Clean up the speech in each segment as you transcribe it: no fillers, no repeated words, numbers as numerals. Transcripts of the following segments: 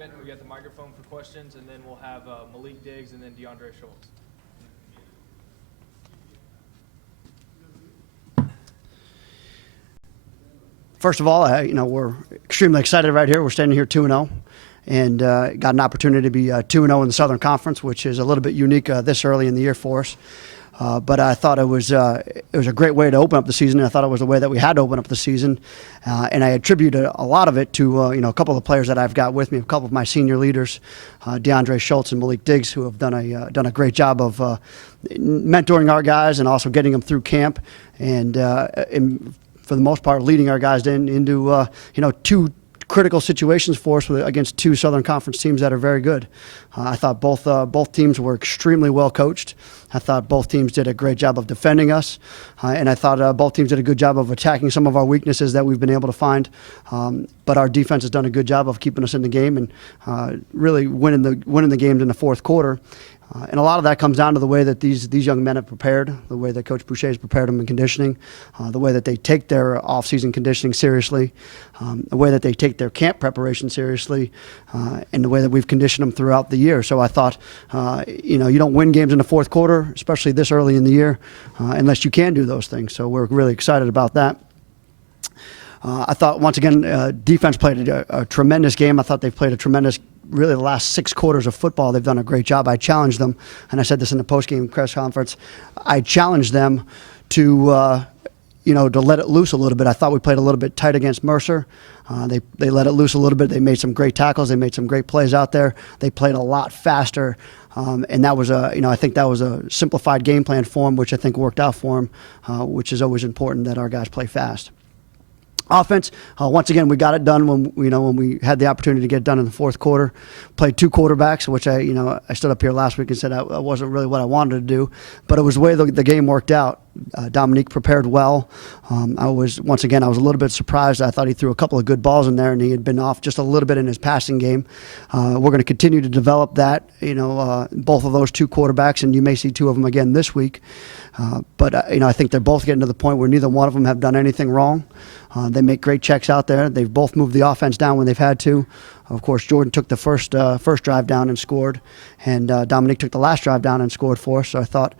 We got the microphone for questions, and then we'll have Malik Diggs and then DeAndre Schultz. First of all, we're extremely excited right here. We're standing here 2-0 and got an opportunity to be 2-0 in the Southern Conference, which is a little bit unique this early in the year for us. But I thought it was a great way to open up the season. I thought it was the way that we had to open up the season, and I attribute a lot of it to a couple of the players that I've got with me, a couple of my senior leaders, DeAndre Schultz and Malik Diggs, who have done a great job of mentoring our guys and also getting them through camp, and for the most part, leading our guys into two critical situations for us against two Southern Conference teams that are very good. I thought both teams were extremely well coached. I thought both teams did a great job of defending us, and I thought both teams did a good job of attacking some of our weaknesses that we've been able to find. But our defense has done a good job of keeping us in the game and really winning the games in the fourth quarter. And a lot of that comes down to the way that these young men have prepared, the way that Coach Boucher has prepared them in conditioning, the way that they take their off-season conditioning seriously, the way that they take their camp preparation seriously, and the way that we've conditioned them throughout the year. So I thought, you don't win games in the fourth quarter, especially this early in the year, unless you can do those things. So we're really excited about that. I thought, once again, defense played a tremendous game. I thought they've played a tremendous really the last 6 quarters of football. They've done a great job. I challenged them, and I said this in the post-game press conference, I challenged them to let it loose a little bit. I thought we played a little bit tight against Mercer. They let it loose a little bit. They made some great tackles. They made some great plays out there. They played a lot faster, and that was I think that was a simplified game plan for them, which I think worked out for them, which is always important that our guys play fast. Offense, once again, we got it done when we had the opportunity to get it done in the fourth quarter. Played 2 quarterbacks, which I stood up here last week and said I wasn't really what I wanted to do, but it was the way the game worked out. Dominique prepared well. I was a little bit surprised. I thought he threw a couple of good balls in there, and he had been off just a little bit in his passing game. We're going to continue to develop that, both of those 2 quarterbacks, and you may see 2 of them again this week. But I think they're both getting to the point where neither one of them have done anything wrong. They make great checks out there. They've both moved the offense down when they've had to. Of course, Jordan took the first drive down and scored, and Dominique took the last drive down and scored for us. So I thought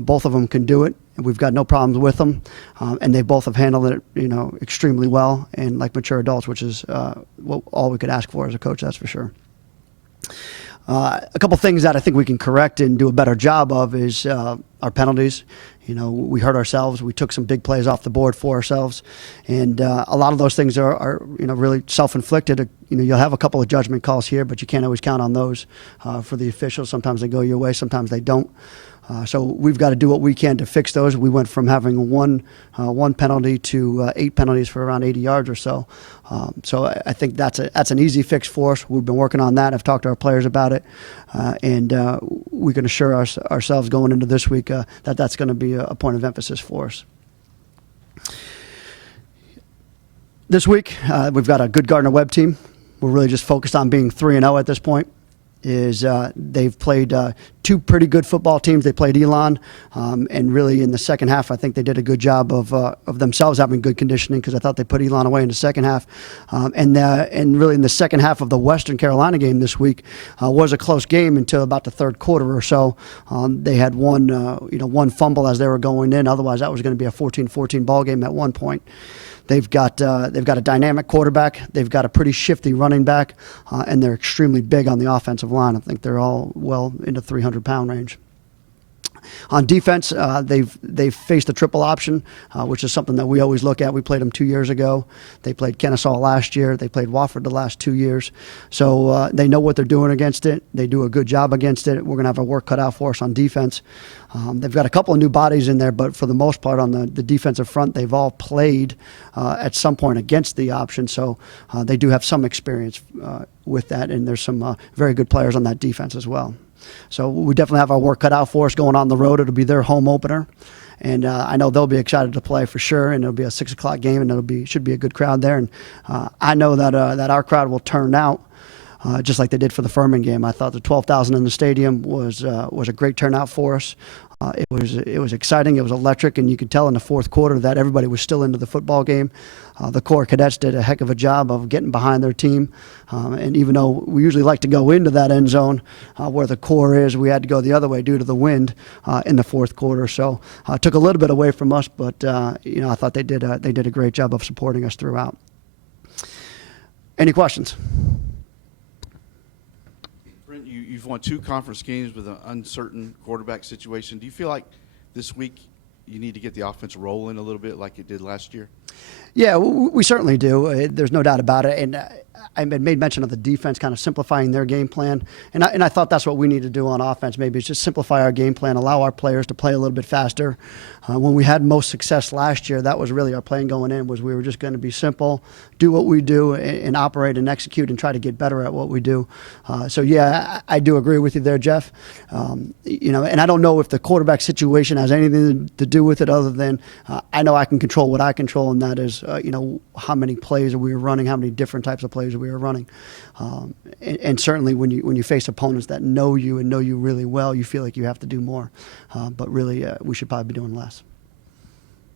both of them can do it. We've got no problems with them, and they both have handled it, extremely well and like mature adults, which is all we could ask for as a coach, that's for sure. A couple things that I think we can correct and do a better job of is our penalties. We hurt ourselves. We took some big plays off the board for ourselves, and a lot of those things are really self-inflicted. You'll have a couple of judgment calls here, but you can't always count on those for the officials. Sometimes they go your way, sometimes they don't. So we've got to do what we can to fix those. We went from having one penalty to 8 penalties for around 80 yards or so. So I think that's an easy fix for us. We've been working on that. I've talked to our players about it, and we can assure ourselves going into this week that that's going to be a point of emphasis for us. This week we've got a good Gardner-Webb team. We're really just focused on being 3-0 at this point. They've played 2 pretty good football teams. They played Elon, and really in the second half, I think they did a good job of themselves having good conditioning, because I thought they put Elon away in the second half. And really in the second half of the Western Carolina game this week was a close game until about the third quarter or so. They had one fumble as they were going in. Otherwise, that was going to be a 14-14 ball game at one point. They've got a dynamic quarterback. They've got a pretty shifty running back, and they're extremely big on the offensive line. I think they're all well into 300-pound range. On defense, they've faced a triple option, which is something that we always look at. We played them 2 years ago. They played Kennesaw last year. They played Wofford the last 2 years. So they know what they're doing against it. They do a good job against it. We're going to have our work cut out for us on defense. They've got a couple of new bodies in there, but for the most part on the defensive front, they've all played at some point against the option. So they do have some experience with that, and there's some very good players on that defense as well. So we definitely have our work cut out for us going on the road. It'll be their home opener, and I know they'll be excited to play for sure. And it'll be a 6 o'clock game, and should be a good crowd there. And I know that our crowd will turn out just like they did for the Furman game. I thought the 12,000 in the stadium was a great turnout for us. It was exciting. It was electric, and you could tell in the fourth quarter that everybody was still into the football game. The Corps cadets did a heck of a job of getting behind their team, and even though we usually like to go into that end zone where the Corps is, we had to go the other way due to the wind in the fourth quarter. So it took a little bit away from us, but I thought they did a great job of supporting us throughout. Any questions? Brent, you've won 2 conference games with an uncertain quarterback situation. Do you feel like this week you need to get the offense rolling a little bit like it did last year? Yeah, we certainly do. There's no doubt about it. And I made mention of the defense kind of simplifying their game plan. And I thought that's what we need to do on offense, maybe, is just simplify our game plan, allow our players to play a little bit faster. When we had most success last year, that was really our plan going in, was we were just going to be simple, do what we do, and operate and execute and try to get better at what we do. So, yeah, I do agree with you there, Jeff. And I don't know if the quarterback situation has anything to do with it other than I know I can control what I control, and that is, how many plays we were running, how many different types of plays we were running. And certainly when you face opponents that know you and know you really well, you feel like you have to do more. But really, we should probably be doing less.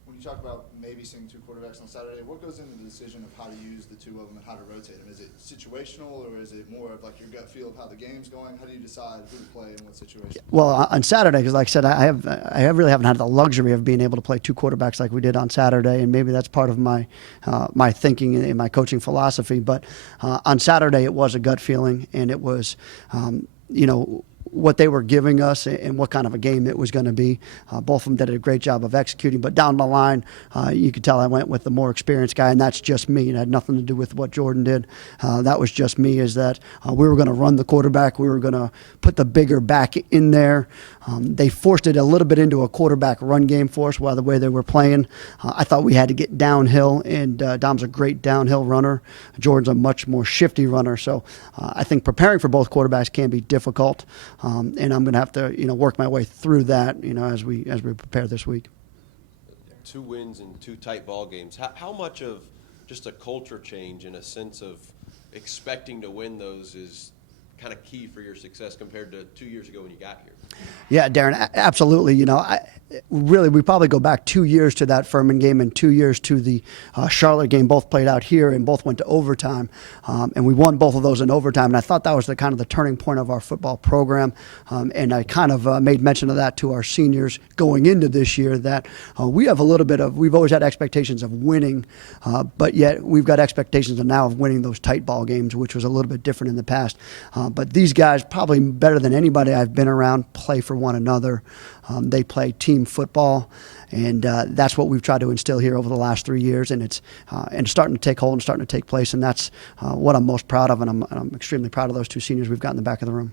When you talk about maybe seeing 2 quarterbacks on Saturday, what goes into the decision of how to use the 2 of them and how to rotate them? Is it situational, or is it more of like your gut feel of how the game's going? How do you decide who to play in what situation? Well, on Saturday, because like I said, I really haven't had the luxury of being able to play 2 quarterbacks like we did on Saturday, and maybe that's part of my my thinking and my coaching philosophy. But on Saturday, it was a gut feeling, and it was, what they were giving us and what kind of a game it was going to be. Both of them did a great job of executing, but down the line, you could tell I went with the more experienced guy, and that's just me. It had nothing to do with what Jordan did. That was just me, is that we were going to run the quarterback. We were going to put the bigger back in there. They forced it a little bit into a quarterback run game for us while the way they were playing. I thought we had to get downhill, and Dom's a great downhill runner. Jordan's a much more shifty runner. So I think preparing for both quarterbacks can be difficult, and I'm going to have to work my way through that as we prepare this week. 2 wins and 2 tight ball games. How much of just a culture change and a sense of expecting to win those is kind of key for your success compared to 2 years ago when you got here? Yeah, Darren, absolutely. We probably go back 2 years to that Furman game and 2 years to the Charlotte game. Both played out here and both went to overtime, and we won both of those in overtime. And I thought that was the kind of the turning point of our football program. And I kind of made mention of that to our seniors going into this year, that we have a little bit of, we've always had expectations of winning, but yet we've got expectations now of winning those tight ball games, which was a little bit different in the past. But these guys, probably better than anybody I've been around, play for one another. They play team football, and that's what we've tried to instill here over the last 3 years, and it's starting to take hold and starting to take place, and that's what I'm most proud of, and I'm extremely proud of those 2 seniors we've got in the back of the room.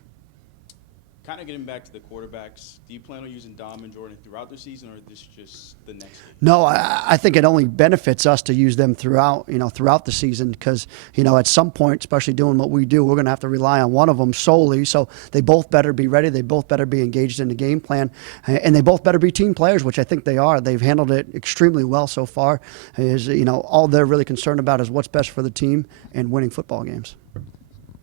Kind of getting back to the quarterbacks, do you plan on using Dom and Jordan throughout the season, or is this just the next game? No, I think it only benefits us to use them throughout the season, because, at some point, especially doing what we do, we're going to have to rely on one of them solely. So they both better be ready. They both better be engaged in the game plan, and they both better be team players, which I think they are. They've handled it extremely well so far. All they're really concerned about is what's best for the team and winning football games.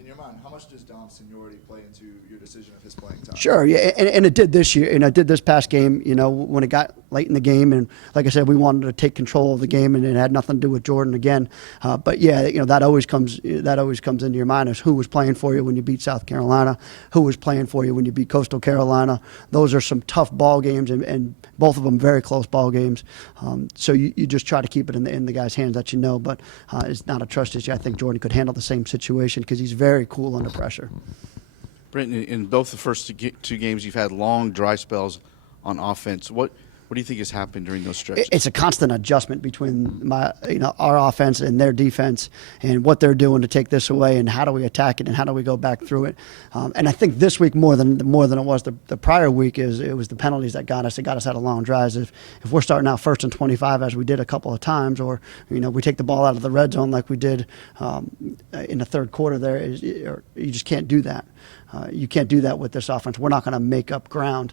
In your mind, how much does Dom's seniority play into your decision of his playing time? Sure, yeah, and it did this year, and it did this past game, when it got late in the game, and like I said, we wanted to take control of the game, and it had nothing to do with Jordan again. But yeah, that always comes into your mind, is who was playing for you when you beat South Carolina, who was playing for you when you beat Coastal Carolina. Those are some tough ball games, and both of them very close ball games. So you just try to keep it in the guy's hands that but it's not a trust issue. I think Jordan could handle the same situation because he's very cool under pressure. Brent, in both the first 2 games, you've had long, dry spells on offense. What do you think has happened during those stretches? It's a constant adjustment between our offense and their defense, and what they're doing to take this away, and how do we attack it, and how do we go back through it. And I think this week more than it was the prior week, it was the penalties that got us. It got us out of long drives. If we're starting out 1st and 25 as we did a couple of times, or we take the ball out of the red zone like we did in the third quarter, you just can't do that. You can't do that with this offense. We're not going to make up ground.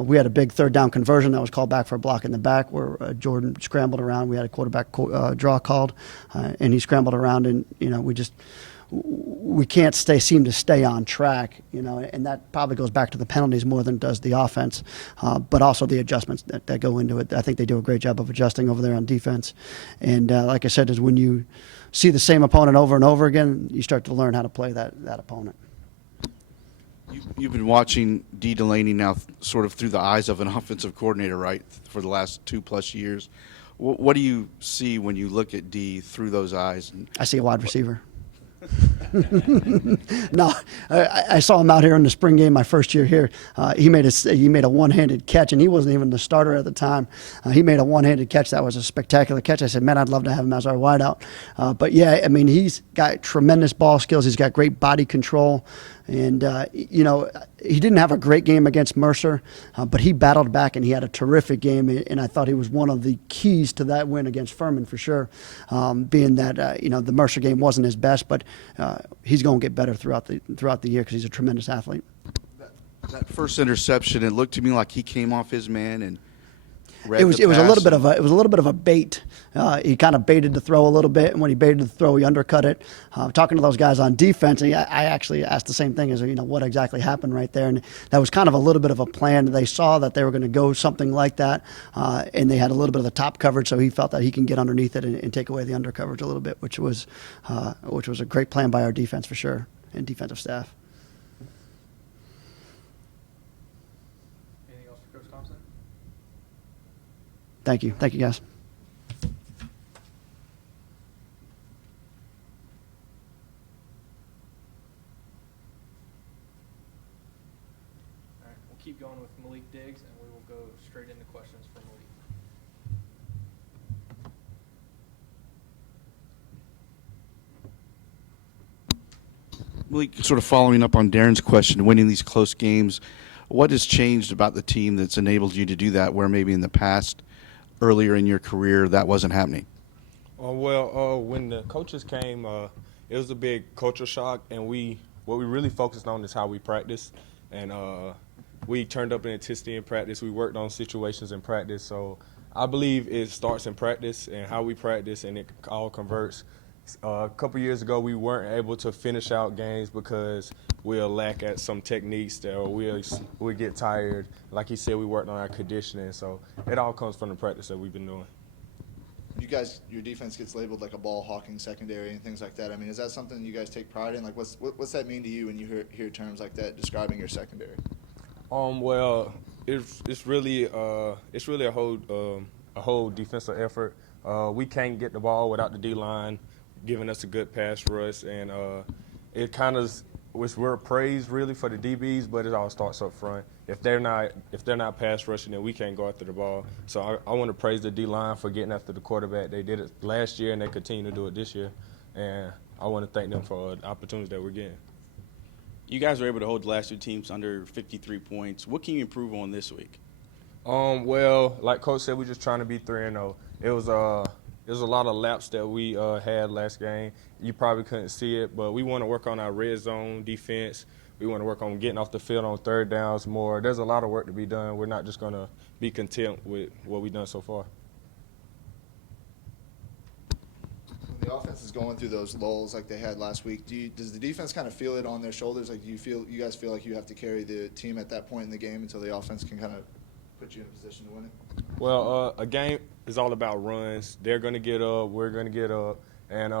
We had a big 3rd down conversion that was called back for a block in the back, where Jordan scrambled around. We had a quarterback draw called, and he scrambled around, and we can't seem to stay on track, and that probably goes back to the penalties more than it does the offense, but also the adjustments that go into it. I think they do a great job of adjusting over there on defense. And like I said, is when you see the same opponent over and over again, you start to learn how to play that opponent. You've been watching D. Delaney now sort of through the eyes of an offensive coordinator, right, for the last 2+ years. What do you see when you look at D through those eyes? I see a wide receiver. No, I saw him out here in the spring game my first year here. He made a one-handed catch, and he wasn't even the starter at the time. He made a one-handed catch that was a spectacular catch. I said, man, I'd love to have him as our wideout. But yeah, I mean, he's got tremendous ball skills. He's got great body control. And, he didn't have a great game against Mercer, but he battled back and he had a terrific game. And I thought he was one of the keys to that win against Furman for sure, being that, the Mercer game wasn't his best, but he's going to get better throughout the year because he's a tremendous athlete. That first interception, it looked to me like he came off his man and read It was the a little pass bit of a bait. He kind of baited the throw a little bit, and when he baited the throw, he undercut it. Talking to those guys on defense, I actually asked the same thing as what exactly happened right there, and that was kind of a little bit of a plan. They saw that they were going to go something like that, and they had a little bit of the top coverage, so he felt that he can get underneath it and take away the under coverage a little bit, which was a great plan by our defense for sure and defensive staff. Anything else for Coach Thompson? Thank you, guys. All right, we'll keep going with Malik Diggs, and we will go straight into questions for Malik. Malik, sort of following up on Darren's question, winning these close games, what has changed about the team that's enabled you to do that where maybe in the past, earlier in your career, that wasn't happening? When the coaches came, it was a big culture shock, and what we really focused on is how we practice, and we turned up in intensity in practice. We worked on situations in practice, so I believe it starts in practice and how we practice, and it all converts. A couple years ago, we weren't able to finish out games because we'll lack at some techniques or we'll get tired. Like he said, we worked on our conditioning, so it all comes from the practice that we've been doing. You guys, your defense gets labeled like a ball hawking secondary and things like that. I mean, is that something you guys take pride in? Like, what's that mean to you when you hear terms like that describing your secondary? It's really a whole defensive effort. We can't get the ball without the D-line giving us a good pass rush, and it kind of we're praised really for the DBs, but it all starts up front. If they're not pass rushing, then we can't go after the ball. So I want to praise the D-line for getting after the quarterback. They did it last year, and they continue to do it this year, and I want to thank them for the opportunities that we're getting. You guys were able to hold the last two teams under 53 points. What can you improve on this week? Like Coach said, we're just trying to be 3-0. It was a lot of laps that we had last game. You probably couldn't see it, but we want to work on our red zone defense. We want to work on getting off the field on third downs more. There's a lot of work to be done. We're not just going to be content with what we've done so far. When the offense is going through those lulls like they had last week, does the defense kind of feel it on their shoulders? Like, do you guys feel like you have to carry the team at that point in the game until the offense can kind of put you in a position to win it? Well, a game is all about runs. They're going to get up. We're going to get up. And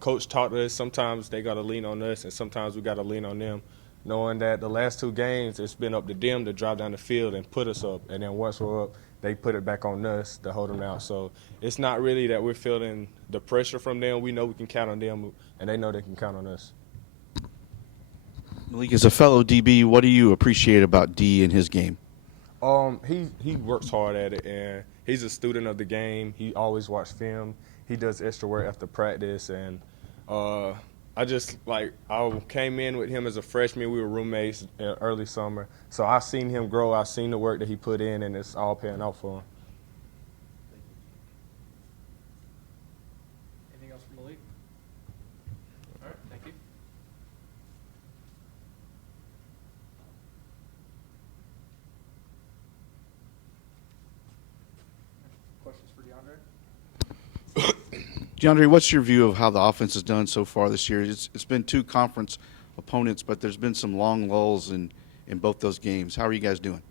Coach taught us sometimes they got to lean on us, and sometimes we got to lean on them, knowing that the last two games it's been up to them to drive down the field and put us up. And then once we're up, they put it back on us to hold them out. So it's not really that we're feeling the pressure from them. We know we can count on them, and they know they can count on us. Malik, as a fellow DB, what do you appreciate about D in his game? He works hard at it, and he's a student of the game. He always watches film. He does extra work after practice, and I came in with him as a freshman. We were roommates in early summer, so I've seen him grow. I've seen the work that he put in, and it's all paying off for him. Anything else for Malik? All right, thank you. Questions for DeAndre? DeAndre, what's your view of how the offense has done so far this year? It's been 2 conference opponents, but there's been some long lulls in both those games. How are you guys doing?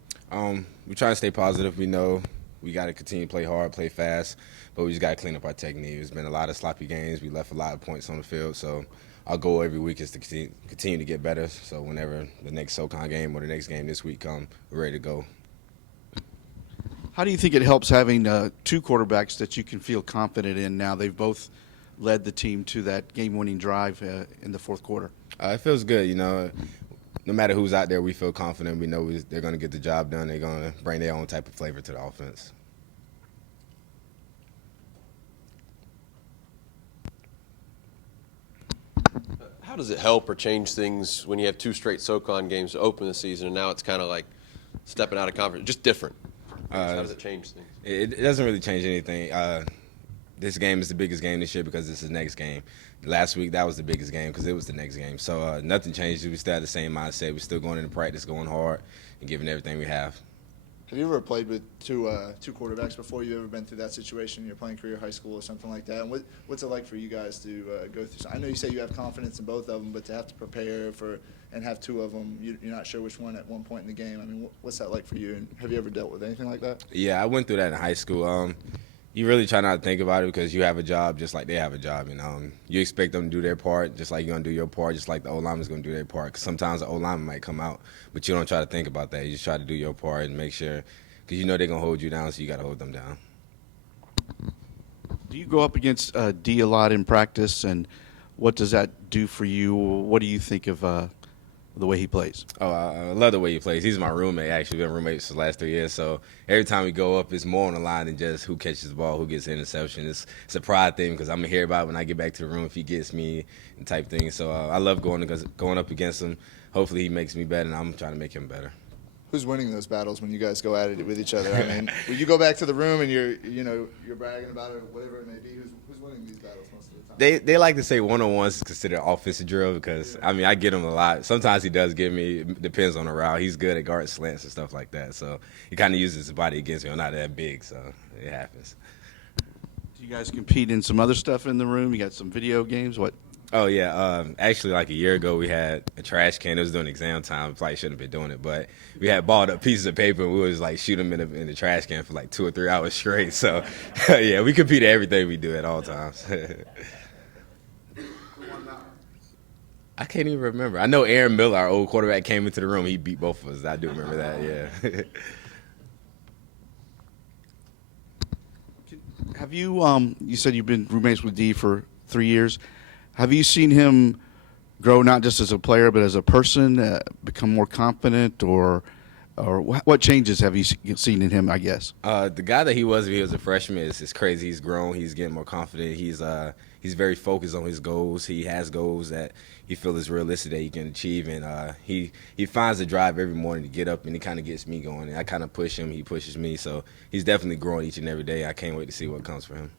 We try to stay positive. We know we got to continue to play hard, play fast, but we just got to clean up our technique. There's been a lot of sloppy games. We left a lot of points on the field, so our goal every week is to continue to get better. So whenever the next SoCon game or the next game this week come, we're ready to go. How do you think it helps having 2 quarterbacks that you can feel confident in now? They've both led the team to that game-winning drive in the fourth quarter. It feels good, you know. No matter who's out there, we feel confident. We know they're going to get the job done. They're going to bring their own type of flavor to the offense. How does it help or change things when you have 2 straight SoCon games to open the season, and now it's kind of like stepping out of conference, just different? How does it change things? It doesn't really change anything. This game is the biggest game this year because this is the next game. Last week, that was the biggest game because it was the next game. So nothing changed. We still have the same mindset. We're still going into practice, going hard, and giving everything we have. Have you ever played with two quarterbacks before? You ever been through that situation in your playing career, high school, or something like that? And what's it like for you guys to go through? I know you say you have confidence in both of them, but to have to prepare for and have 2 of them, you're not sure which one at one point in the game. I mean, what's that like for you? And have you ever dealt with anything like that? Yeah, I went through that in high school. You really try not to think about it because you have a job just like they have a job. You know, you expect them to do their part just like you're gonna do your part, just like the O-lineman's gonna do their part. Cause sometimes the O-lineman might come out, but you don't try to think about that. You just try to do your part and make sure, because you know they're gonna hold you down, so you gotta hold them down. Do you go up against D a lot in practice, and what does that do for you? What do you think of the way he plays? Oh, I love the way he plays. He's my roommate, actually. We've been roommates for the last 3 years. So every time we go up, it's more on the line than just who catches the ball, who gets the interception. It's a pride thing because I'm going to hear about it when I get back to the room if he gets me and type thing. So I love going up against him. Hopefully he makes me better, and I'm trying to make him better. Who's winning those battles when you guys go at it with each other? I mean, when you go back to the room and you're bragging about it, or whatever it may be, who's winning these battles most of the time? They like to say one-on-ones is considered offensive drill because, I mean, I get him a lot. Sometimes he does get me. It depends on the route. He's good at guard slants and stuff like that. So he kind of uses his body against me. I'm not that big, so it happens. Do you guys compete in some other stuff in the room? You got some video games? What? Oh, yeah. Actually, like a year ago, we had a trash can. It was during exam time. Probably shouldn't have been doing it. But we had balled up pieces of paper, and we was, like, shoot them in the trash can for, like, 2 or 3 hours straight. So, yeah, we compete at everything we do at all times. I can't even remember. I know Aaron Miller, our old quarterback, came into the room. He beat both of us. I do remember that, yeah. Have you you said you've been roommates with D for 3 years. Have you seen him grow not just as a player but as a person, become more confident, or what changes have you seen in him, I guess? The guy that he was when he was a freshman is crazy. He's grown. He's getting more confident. He's very focused on his goals. He has goals that he feels is realistic that he can achieve, and he finds a drive every morning to get up, and he kind of gets me going. And I kind of push him. He pushes me. So he's definitely growing each and every day. I can't wait to see what comes for him.